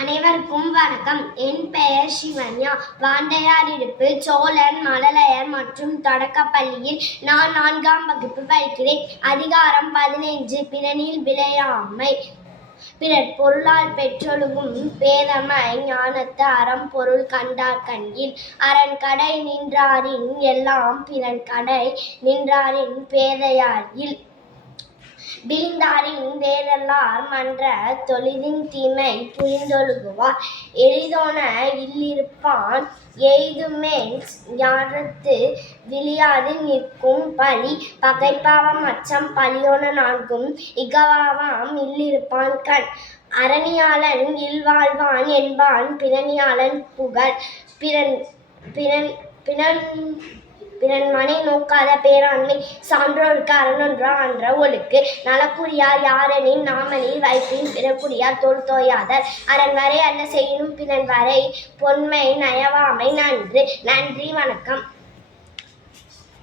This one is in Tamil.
அனைவருக்கும் வணக்கம். என் பெயர் சிவன்யா. வாண்டையார் இருப்பு சோழன் மழலையர் மற்றும் தொடக்கப்பள்ளியில் நான் நான்காம் வகுப்பு படிக்கிறேன். அதிகாரம் பதினைஞ்சு பிறனில் விளையாமை. பிறர் பொருளால் பெற்றொழுகும் பேதமை ஞானத்து அறம் பொருள் கண்டார் கண்கில் அரண் கடை நின்றாரின் எல்லாம் பிறன் கடை நின்றாரின் பேதையாரில். விழுந்தாரின் வேறெல்லார் மன்ற தொழிலின் தீமை புரிந்தொழுகுவார். எளிதோன இல்லிருப்பான் எய்துமே யாரத்து விளையாது நிற்கும் பழி பகைப்பாவம் அச்சம் பழியோன நான்கும் இகவாவாம் இல்லிருப்பான் கண். அரணியாளன் இல்வாழ்வான் என்பான் பிறனியாளன் புகழ். பிறன் பிறன் பிறன் பிறன் மனை நோக்காத பேராண்மை சான்றோர்க்கு அரணொன்றா அன்ற ஒழுக்கு. நலக்குரியார் யாரெனின் நாமனில் வைப்பின் பிறக்குரியார் தொல் தோயாதர் அரண் வரை அல்ல செய்யினும் பிறன் வரை பொன்மை நயவாமை நன்று. நன்றி வணக்கம்.